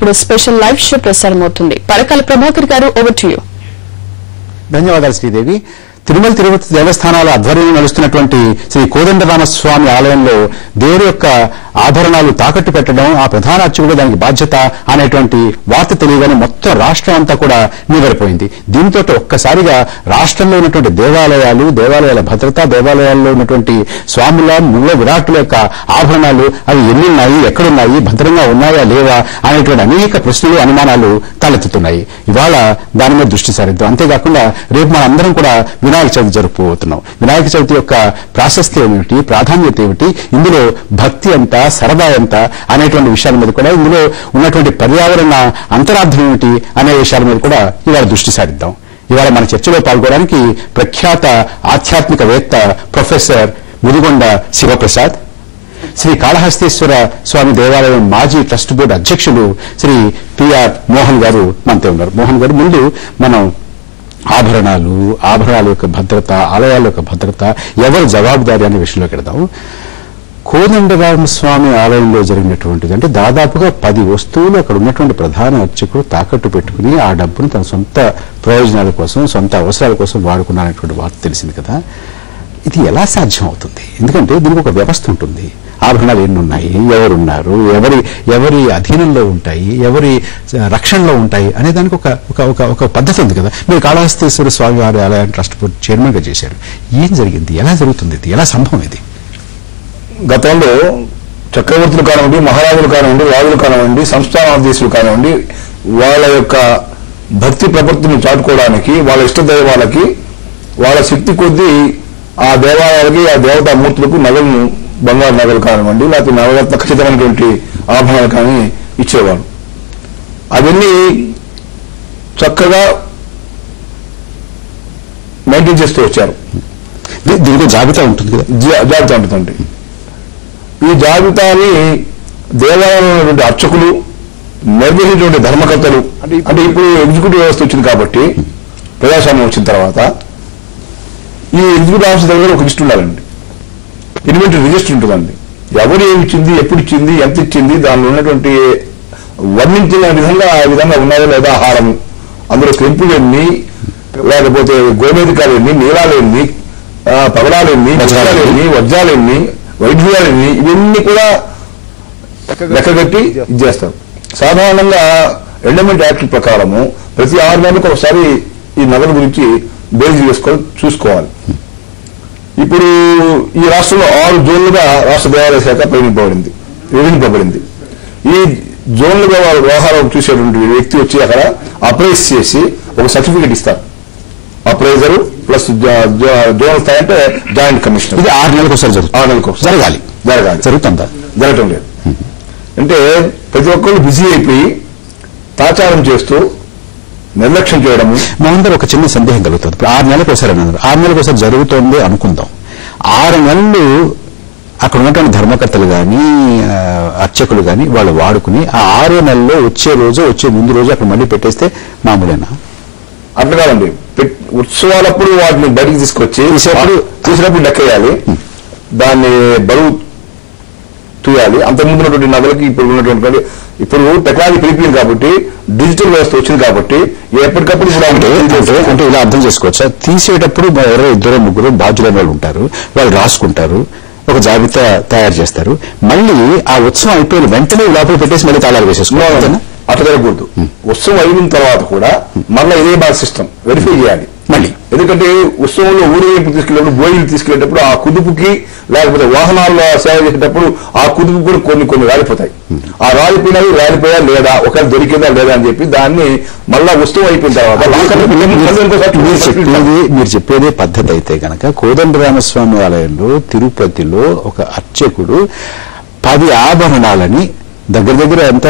ఇప్పుడు special live show ప్రసారం అవుతుంది. పరకాల ప్రభాకర్ గారు, ఓవర్ టు యూ. ధన్యవాదాలు శ్రీదేవి. తిరుమల తిరుపతి దేవస్థానాల ఆధ్వర్యంలో నడుస్తున్నటువంటి శ్రీ కోదండరామస్వామి ఆలయంలో దేవుడి యొక్క ఆభరణాలు తాకట్టు పెట్టడం, ఆ ప్రధాన అర్చకుడు దానికి బాధ్యత అనేటువంటి వార్త తెలియగానే మొత్తం రాష్ట్రం అంతా కూడా నివ్వెరపోయింది. దీంతో ఒక్కసారిగా రాష్ట్రంలో ఉన్నటువంటి దేవాలయాల భద్రత, దేవాలయాల్లో ఉన్నటువంటి స్వాముల మూల విరాట్టుల యొక్క ఆభరణాలు అవి ఎన్నున్నాయి, ఎక్కడున్నాయి, భద్రంగా ఉన్నాయా లేవా అనేటువంటి అనేక ప్రశ్నలు, అనుమానాలు తలెత్తుతున్నాయి. ఇవాళ దాని మీద దృష్టి సారిద్దాం. అంతేకాకుండా రేపు మన అందరం కూడా వినాయక చవితి జరుపుకోబోతున్నాం. వినాయక చవితి యొక్క ప్రాశస్త్యం ఏమిటి, ప్రాధాన్యత ఏమిటి, ఇందులో భక్తి ఎంత, సరదా ఎంత అనేటువంటి విషయాల మీద కూడా, ఇందులో ఉన్నటువంటి పర్యావరణ అంతరార్థం ఏమిటి అనే విషయాల మీద కూడా ఇవాళ దృష్టి సారిద్దాం. ఇవాళ మన చర్చలో పాల్గొనడానికి ప్రఖ్యాత ఆధ్యాత్మికవేత్త ప్రొఫెసర్ ముదిగొండ శివప్రసాద్, శ్రీ కాళహస్తీశ్వర స్వామి దేవాలయం మాజీ ట్రస్ట్ బోర్డు అధ్యక్షులు శ్రీ పిఆర్ మోహన్ గారు మనతో ఉన్నారు. మోహన్ గారు, ముందు మనం ఆభరణాల యొక్క భద్రత, ఆలయాల యొక్క భద్రత, ఎవరు జవాబుదారి అనే విషయంలోకి వెళదాం. కోదండరామస్వామి ఆలయంలో జరిగినటువంటిది అంటే దాదాపుగా 10 వస్తువులు అక్కడ ఉన్నటువంటి ప్రధాన అర్చకుడు తాకట్టు పెట్టుకుని ఆ డబ్బును తన సొంత ప్రయోజనాల కోసం, సొంత అవసరాల కోసం వాడుకున్నారనేటువంటి వార్త తెలిసింది కదా. ఇది ఎలా సాధ్యం అవుతుంది? ఎందుకంటే దీనికి ఒక వ్యవస్థ ఉంటుంది. ఆభరణాలు ఎన్నున్నాయి, ఎవరున్నారు, ఎవరి అధీనంలో ఉంటాయి, ఎవరి రక్షణలో ఉంటాయి అనే దానికి ఒక పద్ధతి ఉంది కదా. మీరు కాళహస్తీశ్వర స్వామి వారి ఆలయాన్ని ట్రస్ట్ బోర్డు చైర్మన్ గా చేశారు. ఏం జరిగింది, ఎలా జరుగుతుంది, ఇది ఎలా సంభవం? ఇది గతంలో చక్రవర్తులు కానివ్వండి, మహారాజులు కానివ్వండి, రాజులు కానివ్వండి, సంస్థానాధీశులు కానివ్వండి, వాళ్ళ యొక్క భక్తి ప్రపత్తిని చాటుకోవడానికి వాళ్ళ ఇష్ట దైవాలకి వాళ్ళ శక్తి కొద్దీ ఆ దేవాలయాలకి, ఆ దేవతామూర్తులకు నగలను, బంగారు నగలు కానివ్వండి, లేకపోతే నవరత్న ఖచ్చితమైనటువంటి ఆభరణాలు కానీ ఇచ్చేవారు. అవన్నీ చక్కగా మెయింటైన్ చేస్తూ వచ్చారు. దీనికి జాబితా ఉంటుంది కదా, జాబితా ఉంటుందండి. ఈ జాబితాని దేవాలయంలో ఉన్నటువంటి అర్చకులు, నిర్వహించినటువంటి ధర్మకర్తలు, అంటే ఇప్పుడు ఎగ్జిక్యూటివ్ వ్యవస్థ వచ్చింది కాబట్టి, ప్రజాస్వామ్యం వచ్చిన తర్వాత ఈ ఎగ్జిక్యూటివ్ ఆఫీసర్ దగ్గర ఒక లిస్ట్ ఉండాలండి, ఇన్వెంటరీ రిజిస్టర్ ఉంటుందండి. ఎవరు ఏమి ఇచ్చింది, ఎప్పుడు ఇచ్చింది, ఎంత ఇచ్చింది, దానిలో ఉన్నటువంటి వర్ణించిన విధంగా ఆ విధంగా ఉన్నాయో లేదా ఆహారము, అందులో కెంపులు ఎన్ని, లేకపోతే గోమేధికాలు ఎన్ని, నీలాలు ఎన్ని, పగడాలు ఎన్ని, వజ్రాలు ఎన్ని, వజ్రాలు ఎన్ని, వైద్యాలు ఎన్ని, ఇవన్నీ కూడా లెక్కగట్టి ఇచ్చేస్తారు. సాధారణంగా ఎండోమెంట్ యాక్ట్ ప్రకారము ప్రతి 6 నెలలకు ఒకసారి ఈ నగల గురించి బేరీజ్ వేసుకొని చూసుకోవాలి. ఇప్పుడు ఈ రాష్ట్రంలో 6 జోన్లుగా రాష్ట్ర దేవాలయ శాఖ విభజింపబడింది. ఈ జోన్ల వ్యవహారం చూసేటువంటి వ్యక్తి వచ్చి అక్కడ అప్రైజ్ చేసి ఒక సర్టిఫికేట్ ఇస్తారు. అప్రైజరు ప్లస్ జోనల్ స్థాయి అంటే జాయింట్ కమిషనర్. ఇది 6 నెలలకు ఒకసారి జరుగుతుందా? జరగటం లేదు. అంటే ప్రతి ఒక్కళ్ళు బిజీ అయిపోయి తాచారం చేస్తూ నిర్లక్ష్యం చేయడము. మనందరూ ఒక చిన్న సందేహం కలుగుతుంది. 6 నెలలకు ఒకసారి అన్నారు, 6 నెలలకు ఒకసారి జరుగుతోంది అనుకుందాం. 6 నెలలు అక్కడ ఉన్నటువంటి ధర్మకర్తలు కానీ, అర్చకులు కానీ వాళ్ళు వాడుకుని ఆ 6 నెలల్లో వచ్చే ముందు రోజు అక్కడ మళ్ళీ పెట్టేస్తే మామూలేనా? అట్లా కాదండి. ఉత్సవాలప్పుడు వాటిని బయటికి తీసుకొచ్చి తీసినప్పుడు లెక్కేయాలి, దాన్ని బరువు తూయాలి. అంతకుముందు ఉన్నటువంటి నగలకి ఇప్పుడు ఉన్నటువంటి, ఇప్పుడు టెక్నాలజీ పెరిగిపోయింది కాబట్టి, డిజిటల్ వ్యవస్థ వచ్చింది కాబట్టి ఎప్పటికప్పుడు అంటే ఇలా అర్థం చేసుకోవచ్చా? తీసేటప్పుడు ఎవరో 2-3 బాధ్యులైన వాళ్ళు ఉంటారు, వాళ్ళు రాసుకుంటారు, ఒక జాబితా తయారు చేస్తారు. మళ్ళీ ఆ ఉత్సవం అయిపోయిన వెంటనే లోపల పెట్టేసి మళ్ళీ తాళాలు వేసేసుకోవాలి. అట్లా జరగకూడదు. ఉత్సవం అయిన తర్వాత కూడా మళ్ళీ ఇదే బాగా సిస్టమ్ వెరిఫై చేయాలి మళ్ళీ. ఎందుకంటే ఉత్సవంలో ఊరేగింపు తీసుకెళ్ళేటప్పుడు, భోజనం తీసుకెళ్లేటప్పుడు ఆ కుదుపుకి, లేకపోతే వాహనాల్లో సేవ చేసేటప్పుడు ఆ కుదుపు కూడా కొన్ని రాలిపోతాయి. ఆ రాలిపోయా లేదా, ఒకవేళ దొరికిందా లేదా అని చెప్పి దాన్ని మళ్ళా ఉత్సవం అయిపోయిన తర్వాత మీరు చెప్పేదే పద్ధతి అయితే గనక, కోదండరామస్వామి ఆలయంలో తిరుపతిలో ఒక అర్చకుడు 10 ఆభరణాలని దగ్గర ఎంత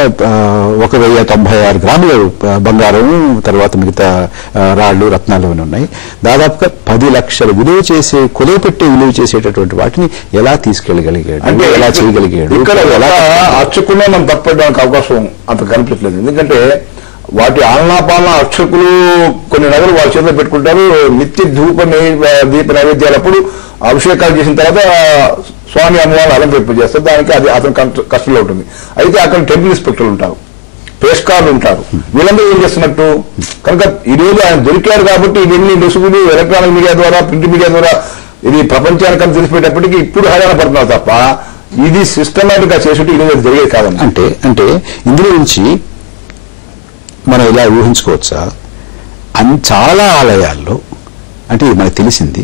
1096 గ్రాములు బంగారం, తర్వాత మిగతా రాళ్లు, రత్నాలు అని ఉన్నాయి. దాదాపుగా 10 లక్షల కుదవపెట్టి విలువ చేసేటటువంటి వాటిని ఎలా తీసుకెళ్లగలిగాడు, అంటే ఎలా చేయగలిగాడు? ఇక్కడ అర్చకునే మనం తప్పడానికి అవకాశం అంత కనిపించలేదు. ఎందుకంటే వాటి ఆలనాపాలన అర్చకులు కొన్ని నగలు వాళ్ళ చేతిలో పెట్టుకుంటారు. నిత్య దీప నైవేద్యాలప్పుడు అభిషేకాలు చేసిన తర్వాత స్వామి అమ్మవారిని అలంకరింప చేస్తారు. దానికి అది అతని కష్టంలో ఉంటుంది. అయితే అక్కడ టెంపుల్ ఇన్స్పెక్టర్లు ఉంటారు. పేష్కారులు ఉంటారు. వీళ్ళందరూ ఏం చేస్తున్నట్టు కనుక ఈ రోజు ఆయన దొరికారు కాబట్టి ఇవన్నీ లొసుగులు ఎలక్ట్రానిక్ మీడియా ద్వారా ప్రింట్ మీడియా ద్వారా ఇది ప్రపంచానికని తెలిసిపోయేటప్పటికీ ఇప్పుడు హైరాణ పడుతున్నారు తప్ప ఇది సిస్టమేటిక్ గా చేసేట్టు ఈరోజు జరిగేది కాదండి. అంటే ఇందులో నుంచి మనం ఇలా ఊహించుకోవచ్చా, చాలా ఆలయాల్లో అంటే మనకు తెలిసింది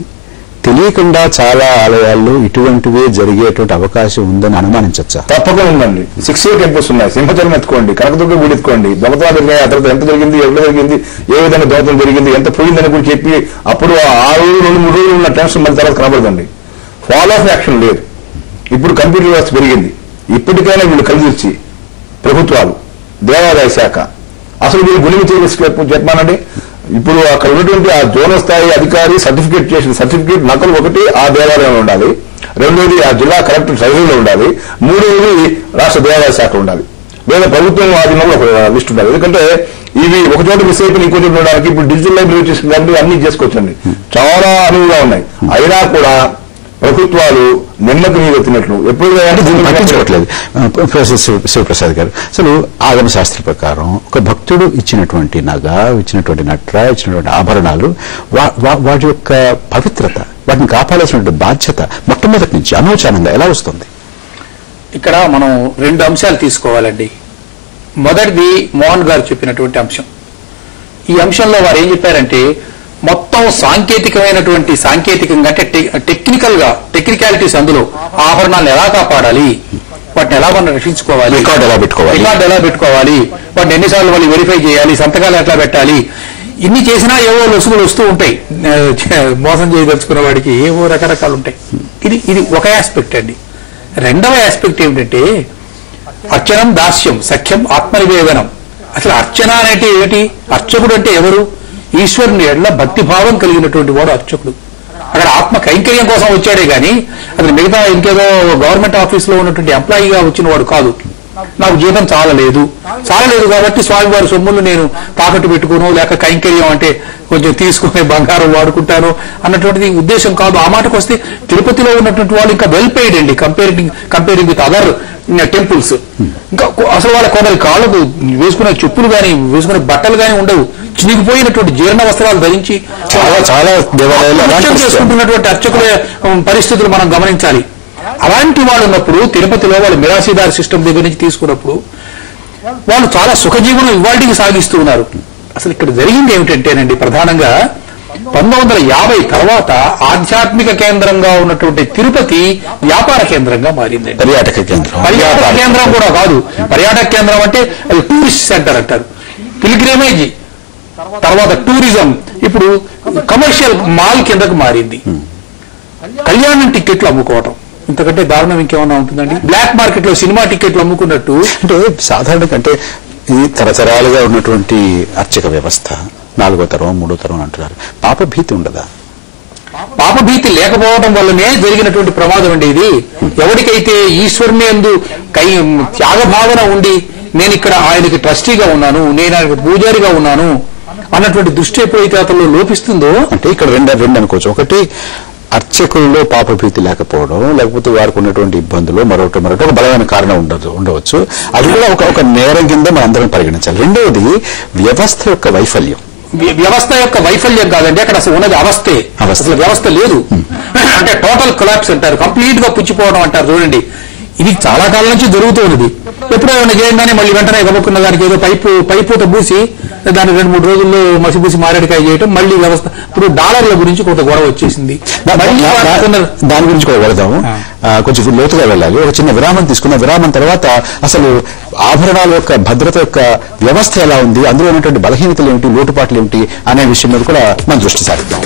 తెలియకుండా చాలా ఆలయాల్లో ఇటువంటివే జరిగేటువంటి అవకాశం ఉందని అనుమానించచ్చా? తప్పకుండా ఉందండి. 6 టెంపుల్స్ ఉన్నాయి. సింహచలం ఎత్తుకోండి, కనకదుర్గ గుడి ఎత్తుకోండి, దొంగతనాలు జరిగాయి, ఆ తర్వాత ఎంత జరిగింది, ఎక్కడ జరిగింది, ఏ విధంగా దొంగతనం జరిగింది, ఎంత పోయిందని కూడా చెప్పి అప్పుడు 6 రోజులు 2-3 రోజులు ఉన్న టెన్షన్ మళ్ళీ తర్వాత కనబడదండి. ఫాలో ఆఫ్ యాక్షన్ లేదు. ఇప్పుడు కంప్యూటర్ వ్యవస్థ పెరిగింది. ఇప్పటికైనా వీళ్ళు కలిసి ప్రభుత్వాలు, దేవాదాయ శాఖ అసలు వీళ్ళు గుడిని చేసి చెప్పమానండి. ఇప్పుడు అక్కడ ఉన్నటువంటి ఆ జోనల్ స్థాయి అధికారి సర్టిఫికేట్ చేసిన సర్టిఫికేట్ నకలు ఒకటి ఆ దేవాలయంలో ఉండాలి, రెండోది ఆ జిల్లా కలెక్టర్ ట్రెజరీలో ఉండాలి, మూడోది రాష్ట్ర దేవాదాయ శాఖ ఉండాలి, లేదా ప్రభుత్వం ఆధీనంలో ఒక లిస్ట్ ఉండాలి. ఎందుకంటే ఇవి ఒక చోట మిస్ అయిపోయి ఇంకో చోట ఉండడానికి ఇప్పుడు డిజిటల్ లైబ్రరీ చేసిన కాబట్టి అన్ని చేసుకోవచ్చండి, చాలా అనువుగా ఉన్నాయి. అయినా కూడా ప్రభుత్వాలు నిమ్మకు నీరు ఎత్తినట్లు ఎప్పుడు పట్టించుకోవట్లేదు. ప్రొఫెసర్ శివప్రసాద్ గారు, అసలు ఆగమ శాస్త్ర ప్రకారం ఒక భక్తుడు ఇచ్చినటువంటి నగ, ఇచ్చినటువంటి నట్ర, ఇచ్చినటువంటి ఆభరణాలు వాటి యొక్క పవిత్రత, వాటిని కాపాడాల్సినటువంటి బాధ్యత మొట్టమొదటి నుంచి అనూచానంగా ఎలా వస్తుంది? ఇక్కడ మనం 2 అంశాలు తీసుకోవాలండి. మొదటిది మోహన్ గారు చెప్పినటువంటి అంశం. ఈ అంశంలో వారు ఏం చెప్పారంటే మొత్తం సాంకేతికంగా అంటే టెక్నికాలిటీస్ అందులో ఆభరణాలను ఎలా కాపాడాలి, వాటిని ఎలా మనం రక్షించుకోవాలి, రికార్డు ఎలా పెట్టుకోవాలి, వాటిని ఎన్నిసార్లు వాళ్ళు వెరిఫై చేయాలి, సంతకాలు ఎట్లా పెట్టాలి, ఇన్ని చేసినా ఏవో లొసుగులు వస్తూ ఉంటాయి. మోసం చేయదలుచుకున్న వాడికి ఏవో రకరకాలు ఉంటాయి. ఇది ఒక ఆస్పెక్ట్ అండి. రెండవ ఆస్పెక్ట్ ఏమిటంటే అర్చనం దాస్యం సఖ్యం ఆత్మనివేదనం. అసలు అర్చన అంటే ఏమిటి? అర్చకుడు అంటే ఎవరు? ఈశ్వరుని ఎడల భక్తిభావం కలిగినటువంటి వాడు అర్చకుడు. అక్కడ ఆత్మ కైంకర్యం కోసం వచ్చాడే గాని అతను మిగతా ఇంకేదో గవర్నమెంట్ ఆఫీస్ లో ఉన్నటువంటి ఎంప్లాయీగా వచ్చిన వాడు కాదు. నాకు జీతం చాలలేదు కాబట్టి స్వామివారి సొమ్ములు నేను తాకట్టు పెట్టుకును, లేక కైంకర్యం అంటే కొంచెం తీసుకునే బంగారం వాడుకుంటాను అన్నటువంటిది ఉద్దేశం కాదు. ఆ మాటకు వస్తే తిరుపతిలో ఉన్నటువంటి వాళ్ళు ఇంకా వెల్ పెయిడ్ అండి, కంపేరింగ్ విత్ అదర్ టెంపుల్స్. ఇంకా అసలు వాళ్ళ కొందరి కాళ్ళకు వేసుకునే చెప్పులు కానీ వేసుకునే బట్టలు కానీ ఉండవు. చినిగిపోయినటువంటి జీర్ణ వస్త్రాలు ధరించి చాలా దేవాలయాలు చేసుకుంటున్నటువంటి అర్చకుల పరిస్థితులు మనం గమనించాలి. అలాంటి వాళ్ళు ఉన్నప్పుడు తిరుపతిలో వాళ్ళు మిరాసీదార్ సిస్టమ్ దగ్గర నుంచి తీసుకున్నప్పుడు వాళ్ళు చాలా సుఖజీవనం ఇవాళకి సాగిస్తూ ఉన్నారు. అసలు ఇక్కడ జరిగింది ఏమిటంటేనండి, ప్రధానంగా 1950 తర్వాత ఆధ్యాత్మిక కేంద్రంగా ఉన్నటువంటి తిరుపతి వ్యాపార కేంద్రంగా మారిందండి. పర్యాటక కేంద్రం కూడా కాదు. పర్యాటక కేంద్రం అంటే అది టూరిస్ట్ సెంటర్ అంటారు. పిల్గ్రిమేజ్ తర్వాత టూరిజం ఇప్పుడు కమర్షియల్ మాల్ కిందకు మారింది. కళ్యాణం టికెట్లు అమ్ముకోవటం ఇంతకంటే దారుణం ఇంకేమన్నా ఉంటుందండి? బ్లాక్ మార్కెట్ లో సినిమా టికెట్లు అమ్ముకున్నట్టు. అంటే సాధారణంగా అంటే ఇది తరతరాలుగా ఉన్నటువంటి అర్చక వ్యవస్థ, 4వ తరం 3వ తరం అంటున్నారు. పాపభీతి ఉండదా? పాపభీతి లేకపోవడం వల్లనే జరిగినటువంటి ప్రమాదం అండి ఇది. ఎవరికైతే ఈశ్వరుని యందు త్యాగభావన ఉండి నేను ఇక్కడ ఆయనకి ట్రస్టీగా ఉన్నాను, నేను ఆయనకు పూజారిగా ఉన్నాను అన్నటువంటి దృష్టి ఎప్పుడైతే అతను లోపిస్తుందో, అంటే ఇక్కడ రెండు అనుకోవచ్చు. ఒకటి అర్చకుల్లో పాపభీతి లేకపోవడం, లేకపోతే వారికి ఉన్నటువంటి ఇబ్బందులు మరొకటి ఒక బలమైన కారణం ఉండవచ్చు. అది కూడా ఒక నేరం కింద మనం అందరం పరిగణించాలి. రెండవది వ్యవస్థ యొక్క వైఫల్యం. వ్యవస్థ యొక్క వైఫల్యం కాదండి, అక్కడ అసలు ఉన్నది అవస్థే. అసలు వ్యవస్థ లేదు. అంటే టోటల్ కొలాప్స్ అంటారు, కంప్లీట్ గా పుచ్చిపోవడం అంటారు. చూడండి, ఇది చాలా కాలం నుంచి జరుగుతున్నది. ఎప్పుడో ఏమైనా చేయగానే మళ్ళీ వెంటనే గబుక్కున్న దానికి ఏదో పైపూత పూసి దాన్ని 2-3 రోజుల్లో మసిపూసి మారేడుకాయ చేయటం, మళ్ళీ వ్యవస్థ. ఇప్పుడు డాలర్ల గురించి కొంత గొడవ వచ్చేసింది, దాని గురించి కూడా వెళదాము. కొంచెం లోతుగా వెళ్ళాలి. ఒక చిన్న విరామం తీసుకున్న విరామం తర్వాత అసలు ఆభరణాల యొక్క భద్రత యొక్క వ్యవస్థ ఎలా ఉంది, అందులో ఉన్నటువంటి బలహీనతలు ఏమిటి, లోటుపాట్లు ఏమిటి అనే విషయం మీద కూడా మనం దృష్టి సారిద్దాం.